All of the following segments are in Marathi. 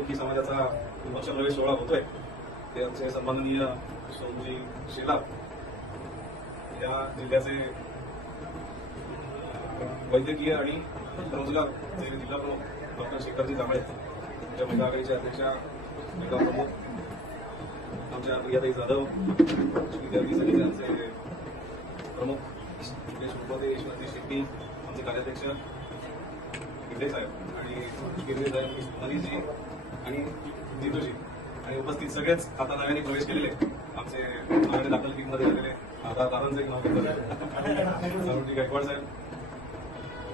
सोळंकी समाजाचा पक्षप्रवेश सोहळा होतोय. ते आमचे सन्माननीय सोमजी शेलार या जिल्ह्याचे वैद्यकीय आणि रोजगार चे जिल्हा प्रमुख डॉक्टर शेखरजी जांभळे आमच्या महिला आघाडीच्या अध्यक्षा जिल्हा प्रमुख आमच्या प्रियाताई जाधव विद्यार्थी संघटनांचे प्रमुख सुरेश उपदे यशवंती शेट्टी आमचे कार्याध्यक्ष गिंडे साहेब आणि गिरवे साहेब मनीषजी आणि जितूजी आणि उपस्थित सगळेच आता नव्याने प्रवेश केलेले आमचे नव्याने दाखल टीममध्ये झालेले आता दादांचं एक नाव घेतलं गायकवाड साहेब.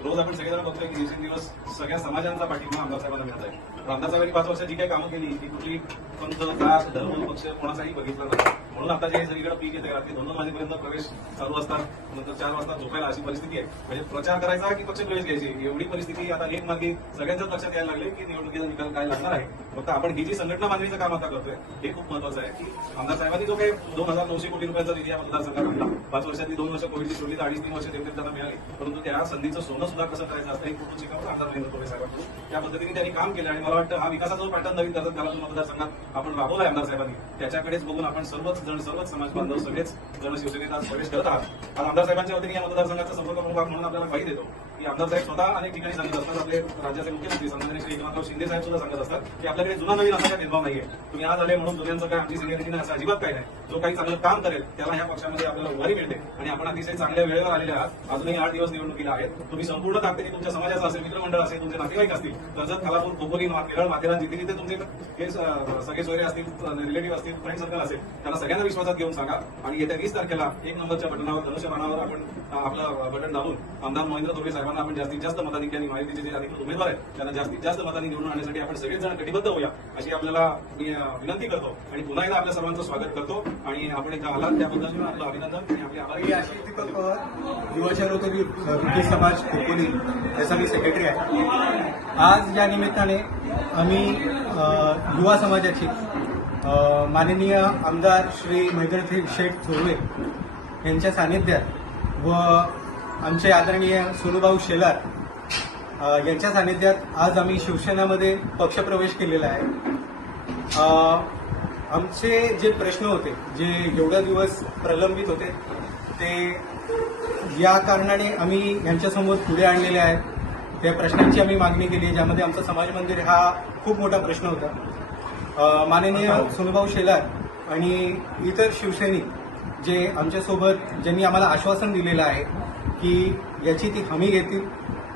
रोज आपण सगळेजण बघतोय की दिवसेंदिवस सगळ्या समाजांचा पाठिंबा आमदार साहेबांना मिळत आहे. आमदार साहेबांनी पाच वर्षात जी काही कामं केली ती कुठली पंथ जात धर्म पक्ष कोणाचाही बघितला नाही. म्हणून आता जे सगळीकडे पीक येते रात्री दोन दोन वाजेपर्यंत प्रवेश चालू असतात. नंतर चार वाजता झोपायला अशी परिस्थिती आहे. म्हणजे प्रचार करायचा की पक्ष प्रवेश घ्यायची? एवढी परिस्थिती आता एक मार्गी सगळ्यांच्याच लक्षात यायला लागले की निवडणुकीचा निकाल काय लागणार आहे. फक्त आपण ही जी संघटना बांधणीचं काम आता करतोय हे खूप महत्वाचं आहे की आमदार साहेबांनी जो काही दोन हजार नऊशे कोटी रुपयांचा निधी या मतदारसंघात आणला. पाच वर्षातली दोन वर्ष कोविडची सोडली तर अडीच तीन वर्ष देवदेवतांना मिळाली. परंतु त्या संधीचं सोनं सुद्धा कसं करायचं असतं हे कुठून शिकवलं आमदार नरेंद्र तोडे साहेबांकडून. त्या पद्धतीने त्यांनी काम केलं आणि मला वाटतं हा विकासाचा जो पॅटर्न नवीन करतात त्याला जो मतदारसंघात आपण राबवलाय आमदार साहेबांनी त्याच्याकडेच बघून आपण सर्वच जण सर्वच समाज बांधव सगळेच जण शिवसेनेत आज प्रवेश करत आहात. आज आमदार साहेबांच्या वतीने या मतदारसंघाचा संपर्क प्रमुख म्हणून आपल्याला माहिती देतो. की आमदार साहेब स्वतः अनेक ठिकाणी सांगत असतात. आपले राज्याचे मुख्यमंत्री सन्माननीय श्री एकनाथराव शिंदे साहेब सुद्धा सांगत असतात की आपल्याकडे जुना नवीन असा काय भेदभाव नाहीये. तुम्ही आज आले म्हणून जुन्यांचं काय आमची सिनियरिटी नाही असं अजिबात काही नाही. जो काही चांगलं काम करेल त्याला ह्या पक्षामध्ये आपल्याला उभारी मिळते. आणि आपण अतिशय चांगल्या वेळेवर आलेले आहात. अजूनही आठ दिवस निवडणुकीला आहेत. तुम्ही संपूर्ण ताकदीने तुमच्या समाजाचा असेल मित्रमंडळ असेल तुमचे नातेवाईक असतील कर्जत खालापूर खोपोली केरळ माथेरान जिथे जिथे तुमचे हे सगळे सोयरे असतील रिलेटिव्ह असतील फ्रेंड सर्कल असेल त्यांना सगळ्यांना विश्वासात घेऊन सांगा. आणि येत्या वीस तारखेला एक नंबरच्या बटनावर धनुष्यबाणावर आपण आपलं बटन दाबून आमदार महेंद्र थोडे सर्वांना आपण जास्तीत जास्त मताधिक्यांनी माहितीचे जे अधिकृत उमेदवार आहेत त्यांना जास्तीत जास्त मतांनी निवडून आणण्यासाठी आपण सगळेच जण कटिबद्ध होऊया. अशी आपल्याला मी विनंती करतो. आणि पुन्हा एकदा आपल्या सर्वांचं स्वागत करतो. आणि आपण इथं आलात त्याबद्दल आपलं अभिनंदन आणि आपले आभार. आशिष दीपक पवार समाज कोकणी याचा मी सेक्रेटरी आहे. आज या निमित्ताने आम्ही युवा समाजाची माननीय आमदार श्री महेंद्र शेठ चोरवे यांच्या सानिध्यात व आमचे आदरणीय सोनूभाऊ शेलार यांच्या सानिध्यात आज आम्ही शिवसेनामध्ये पक्षप्रवेश केलेला आहे. आमचे जे प्रश्न होते जे एवढा दिवस प्रलंबित होते ते या कारणाने आम्ही यांच्यासमोर पुढे आणलेले आहेत. त्या प्रश्नांची आम्ही मागणी केली ज्यामध्ये आमचं समाज मंदिर हा खूप मोठा प्रश्न होता. माननीय सोनुभाऊ शेलार आणि इतर शिवसैनिक जे आमच्यासोबत ज्यांनी आम्हाला आश्वासन दिलेलं आहे की याची ती हमी घेतील.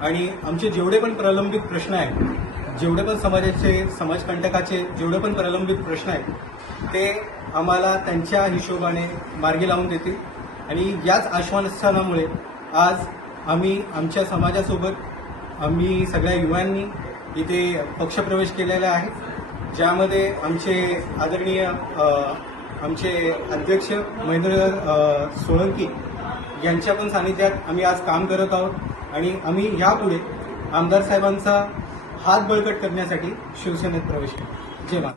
आणि आमचे जेवढे पण प्रलंबित प्रश्न आहेत जेवढे पण समाजाचे समाजकंटकाचे जेवढे पण प्रलंबित प्रश्न आहेत ते आम्हाला त्यांच्या हिशोबाने मार्गी लावून देतील. आणि याच आश्वासनामुळे आज आम्ही आमच्या समाजासोबत आम्ही सगळ्या युवांनी इथे पक्षप्रवेश केलेला आहे ज्यामध्ये आमचे आदरणीय आमचे अध्यक्ष महेंद्र सोळंकी यांच्या पण सानिध्यात आम्ही आज काम करत आहोत. आणि आम्ही यापुढे आमदार साहेबांचा हात बळकट करण्यासाठी शिवसेनेत प्रवेश केला. जय